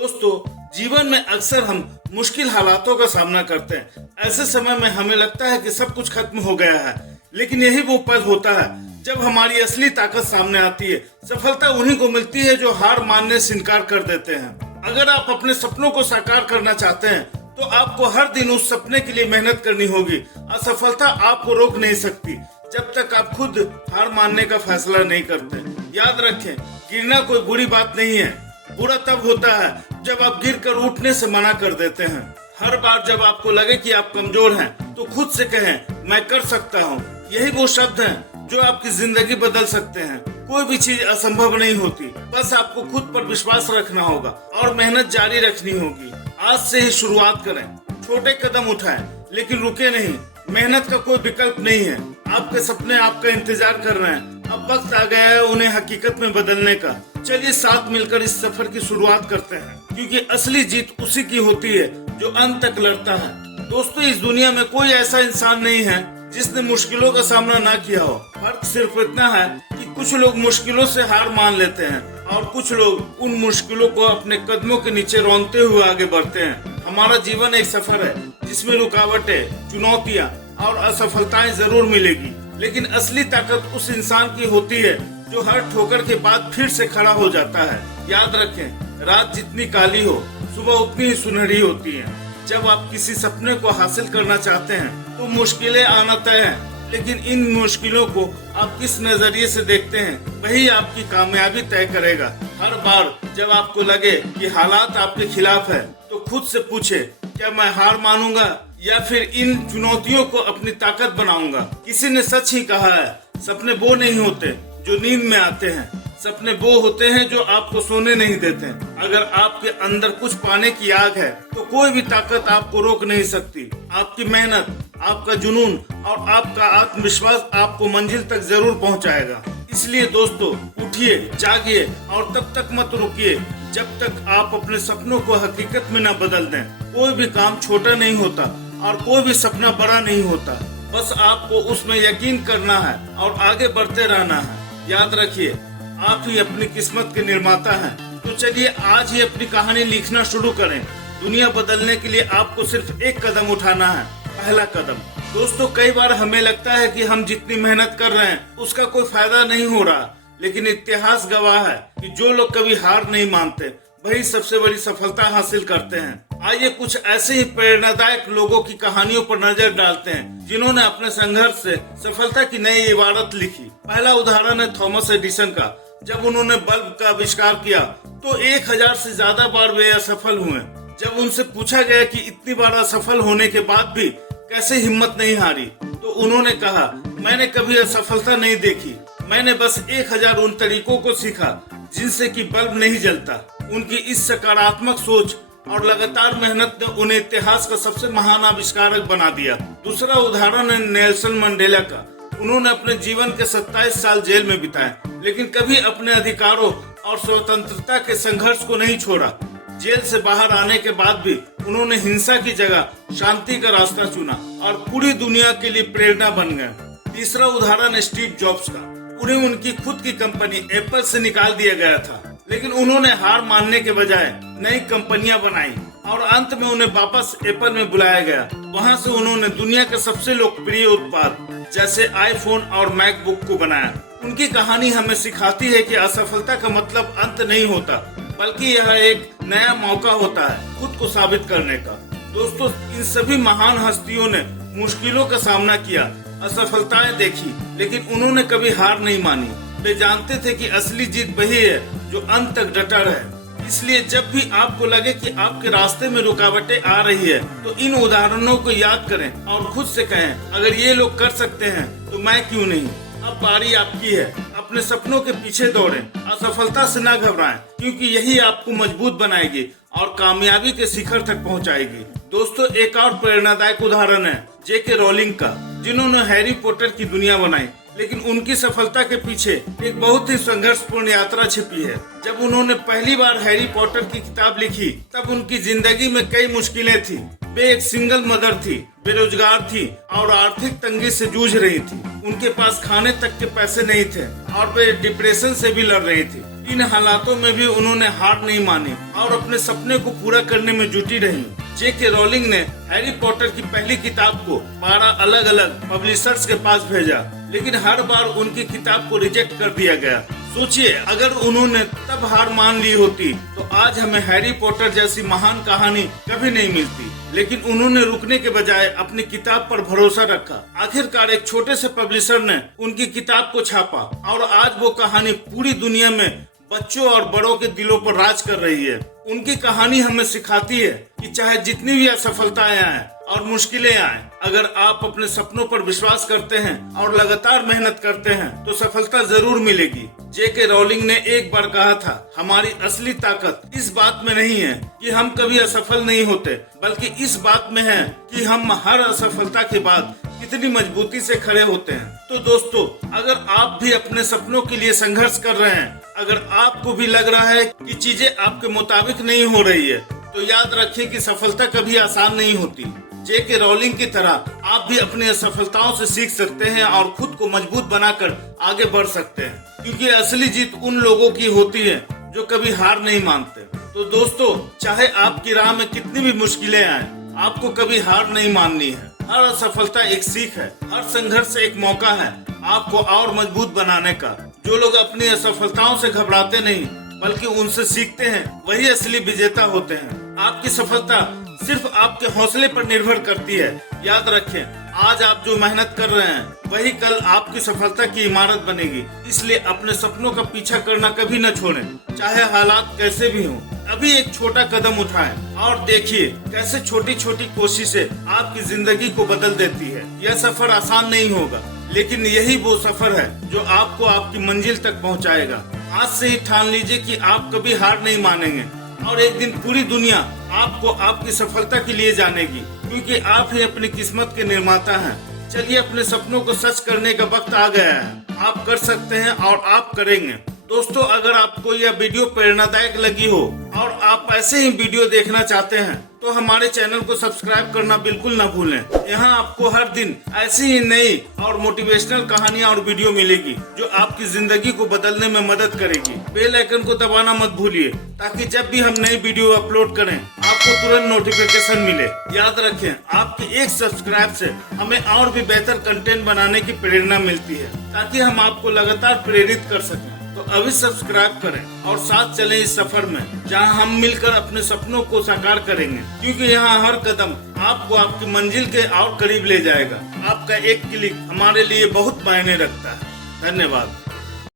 दोस्तों, जीवन में अक्सर हम मुश्किल हालातों का सामना करते हैं। ऐसे समय में हमें लगता है कि सब कुछ खत्म हो गया है, लेकिन यही वो पल होता है जब हमारी असली ताकत सामने आती है। सफलता उन्हीं को मिलती है जो हार मानने से इनकार कर देते हैं। अगर आप अपने सपनों को साकार करना चाहते हैं तो आपको हर दिन उस सपने के लिए मेहनत करनी होगी। असफलता आपको रोक नहीं सकती जब तक आप खुद हार मानने का फैसला नहीं करते। याद रखें, गिरना कोई बुरी बात नहीं है। बुरा तब होता है जब आप गिरकर उठने से मना कर देते हैं। हर बार जब आपको लगे कि आप कमजोर हैं, तो खुद से कहें, मैं कर सकता हूँ। यही वो शब्द हैं जो आपकी जिंदगी बदल सकते हैं। कोई भी चीज असंभव नहीं होती, बस आपको खुद पर विश्वास रखना होगा और मेहनत जारी रखनी होगी। आज से ही शुरुआत करें, छोटे कदम उठाएं, लेकिन रुके नहीं। मेहनत का कोई विकल्प नहीं है। आपके सपने आपका इंतजार कर रहे हैं। अब वक्त आ गया है उन्हें हकीकत में बदलने का। चलिए साथ मिलकर इस सफर की शुरुआत करते हैं, क्योंकि असली जीत उसी की होती है जो अंत तक लड़ता है। दोस्तों, इस दुनिया में कोई ऐसा इंसान नहीं है जिसने मुश्किलों का सामना ना किया हो। फर्क सिर्फ इतना है कि कुछ लोग मुश्किलों से हार मान लेते हैं और कुछ लोग उन मुश्किलों को अपने कदमों के नीचे रौंदते हुए आगे बढ़ते हैं। हमारा जीवन एक सफर है जिसमें रुकावटें, चुनौतियां और असफलताएं जरूर मिलेगी, लेकिन असली ताकत उस इंसान की होती है जो हर ठोकर के बाद फिर से खड़ा हो जाता है। याद रखें, रात जितनी काली हो, सुबह उतनी ही सुनहरी होती है। जब आप किसी सपने को हासिल करना चाहते हैं तो मुश्किलें आना तय है, लेकिन इन मुश्किलों को आप किस नजरिए से देखते हैं वही आपकी कामयाबी तय करेगा। हर बार जब आपको लगे कि हालात आपके खिलाफ है, तो खुद से पूछे, क्या मैं हार मानूंगा या फिर इन चुनौतियों को अपनी ताकत बनाऊंगा। किसी ने सच ही कहा है, सपने वो नहीं होते जो नींद में आते हैं, सपने वो होते हैं जो आपको सोने नहीं देते। अगर आपके अंदर कुछ पाने की आग है तो कोई भी ताकत आपको रोक नहीं सकती। आपकी मेहनत, आपका जुनून और आपका आत्मविश्वास आपको मंजिल तक जरूर पहुंचाएगा। इसलिए दोस्तों, उठिए, जागिए और तब तक मत रुकिए जब तक आप अपने सपनों को हकीकत में न बदल दें। कोई भी काम छोटा नहीं होता और कोई भी सपना बड़ा नहीं होता, बस आपको उसमें यकीन करना है और आगे बढ़ते रहना है। याद रखिए, आप ही अपनी किस्मत के निर्माता हैं। तो चलिए आज ही अपनी कहानी लिखना शुरू करें। दुनिया बदलने के लिए आपको सिर्फ एक कदम उठाना है, पहला कदम। दोस्तों, कई बार हमें लगता है कि हम जितनी मेहनत कर रहे हैं उसका कोई फायदा नहीं हो रहा, लेकिन इतिहास गवाह है कि जो लोग कभी हार नहीं मानते वही सबसे बड़ी सफलता हासिल करते हैं। आइए कुछ ऐसे ही प्रेरणादायक लोगों की कहानियों पर नजर डालते हैं जिन्होंने अपने संघर्ष से सफलता की नई इबारत लिखी। पहला उदाहरण है थॉमस एडिसन का। जब उन्होंने बल्ब का आविष्कार किया तो 1000 से ज्यादा बार वे असफल हुए। जब उनसे पूछा गया कि इतनी बार असफल होने के बाद भी कैसे हिम्मत नहीं हारी, तो उन्होंने कहा, मैंने कभी असफलता नहीं देखी, मैंने बस 1000 उन तरीकों को सीखा जिनसे कि बल्ब नहीं जलता। उनकी इस सकारात्मक सोच और लगातार मेहनत ने उन्हें इतिहास का सबसे महान आविष्कारक बना दिया। दूसरा उदाहरण है नेल्सन मंडेला का। उन्होंने अपने जीवन के 27 साल जेल में बिताए, लेकिन कभी अपने अधिकारों और स्वतंत्रता के संघर्ष को नहीं छोड़ा। जेल से बाहर आने के बाद भी उन्होंने हिंसा की जगह शांति का रास्ता चुना और पूरी दुनिया के लिए प्रेरणा बन गए। तीसरा उदाहरण है स्टीव जॉब्स का। उन्हें उनकी खुद की कंपनी एप्पल से निकाल दिया गया था, लेकिन उन्होंने हार मानने के बजाय नई कंपनियां बनाई और अंत में उन्हें वापस एप्पल में बुलाया गया। वहां से उन्होंने दुनिया के सबसे लोकप्रिय उत्पाद जैसे आईफोन और मैकबुक को बनाया। उनकी कहानी हमें सिखाती है कि असफलता का मतलब अंत नहीं होता, बल्कि यह एक नया मौका होता है खुद को साबित करने का। दोस्तों, इन सभी महान हस्तियों ने मुश्किलों का सामना किया, असफलताएं देखी, लेकिन उन्होंने कभी हार नहीं मानी। वे जानते थे कि असली जीत वही है जो अंत तक डटा रहे। इसलिए जब भी आपको लगे कि आपके रास्ते में रुकावटें आ रही है, तो इन उदाहरणों को याद करें और खुद से कहें, अगर ये लोग कर सकते हैं तो मैं क्यों नहीं। अब बारी आपकी है, अपने सपनों के पीछे दौड़ें, असफलता से न घबराएं, क्योंकि यही आपको मजबूत बनाएगी और कामयाबी के शिखर तक पहुंचाएगी। दोस्तों, एक और प्रेरणादायक उदाहरण है जेके रोलिंग का, जिन्होंने हैरी पॉटर की दुनिया बनाई, लेकिन उनकी सफलता के पीछे एक बहुत ही संघर्षपूर्ण यात्रा छिपी है। जब उन्होंने पहली बार हैरी पॉटर की किताब लिखी, तब उनकी जिंदगी में कई मुश्किलें थी। वे एक सिंगल मदर थी, बेरोजगार थी और आर्थिक तंगी से जूझ रही थी। उनके पास खाने तक के पैसे नहीं थे और वे डिप्रेशन से भी लड़ रही थी। इन हालातों में भी उन्होंने हार नहीं मानी और अपने सपने को पूरा करने में जुटी रही। J.K. रोलिंग ने हैरी पॉटर की पहली किताब को 12 अलग अलग पब्लिशर्स के पास भेजा, लेकिन हर बार उनकी किताब को रिजेक्ट कर दिया गया। सोचिए, अगर उन्होंने तब हार मान ली होती तो आज हमें हैरी पॉटर जैसी महान कहानी कभी नहीं मिलती। लेकिन उन्होंने रुकने के बजाय अपनी किताब पर भरोसा रखा। आखिरकार एक छोटे से पब्लिशर ने उनकी किताब को छापा और आज वो कहानी पूरी दुनिया में बच्चों और बड़ों के दिलों पर राज कर रही है। उनकी कहानी हमें सिखाती है कि चाहे जितनी भी असफलताएं आए और मुश्किलें आए, अगर आप अपने सपनों पर विश्वास करते हैं और लगातार मेहनत करते हैं तो सफलता जरूर मिलेगी। J.K. रोलिंग ने एक बार कहा था, हमारी असली ताकत इस बात में नहीं है कि हम कभी असफल नहीं होते, बल्कि इस बात में है कि हम हर असफलता के बाद कितनी मजबूती से खड़े होते हैं। तो दोस्तों, अगर आप भी अपने सपनों के लिए संघर्ष कर रहे हैं, अगर आपको भी लग रहा है कि चीजें आपके मुताबिक नहीं हो रही है, तो याद रखिए कि सफलता कभी आसान नहीं होती। J.K. रोलिंग की तरह आप भी अपनी असफलताओं से सीख सकते हैं और खुद को मजबूत बनाकर आगे बढ़ सकते हैं, क्योंकि असली जीत उन लोगों की होती है जो कभी हार नहीं मानते। तो दोस्तों, चाहे आपकी राह में कितनी भी मुश्किलें आए, आपको कभी हार नहीं माननी है। हर असफलता एक सीख है, हर संघर्ष एक मौका है आपको और मजबूत बनाने का। जो लोग अपनी असफलताओं से घबराते नहीं बल्कि उनसे सीखते हैं, वही असली विजेता होते हैं। आपकी सफलता सिर्फ आपके हौसले पर निर्भर करती है। याद रखें, आज आप जो मेहनत कर रहे हैं वही कल आपकी सफलता की इमारत बनेगी। इसलिए अपने सपनों का पीछा करना कभी न छोड़ें, चाहे हालात कैसे भी हों। अभी एक छोटा कदम उठाएं और देखिए कैसे छोटी छोटी कोशिशें आपकी जिंदगी को बदल देती है। यह सफर आसान नहीं होगा, लेकिन यही वो सफर है जो आपको आपकी मंजिल तक पहुंचाएगा। आज से ही ठान लीजिए कि आप कभी हार नहीं मानेंगे और एक दिन पूरी दुनिया आपको आपकी सफलता के लिए जानेगी, क्योंकि आप ही अपनी किस्मत के निर्माता हैं। चलिए, अपने सपनों को सच करने का वक्त आ गया है। आप कर सकते हैं और आप करेंगे। दोस्तों, अगर आपको यह वीडियो प्रेरणादायक लगी हो और आप ऐसे ही वीडियो देखना चाहते हैं तो हमारे चैनल को सब्सक्राइब करना बिल्कुल न भूलें। यहाँ आपको हर दिन ऐसी ही नई और मोटिवेशनल कहानियाँ और वीडियो मिलेगी जो आपकी जिंदगी को बदलने में मदद करेगी। बेल आइकन को दबाना मत भूलिए, ताकि जब भी हम नई वीडियो अपलोड करें आपको तुरंत नोटिफिकेशन मिले। याद रखें, आपके एक सब्सक्राइब से हमें और भी बेहतर कंटेंट बनाने की प्रेरणा मिलती है, ताकि हम आपको लगातार प्रेरित कर सकें। तो अभी सब्सक्राइब करें और साथ चलें इस सफर में, जहां हम मिलकर अपने सपनों को साकार करेंगे, क्योंकि यहाँ हर कदम आपको आपकी मंजिल के और करीब ले जाएगा। आपका एक क्लिक हमारे लिए बहुत मायने रखता है। धन्यवाद।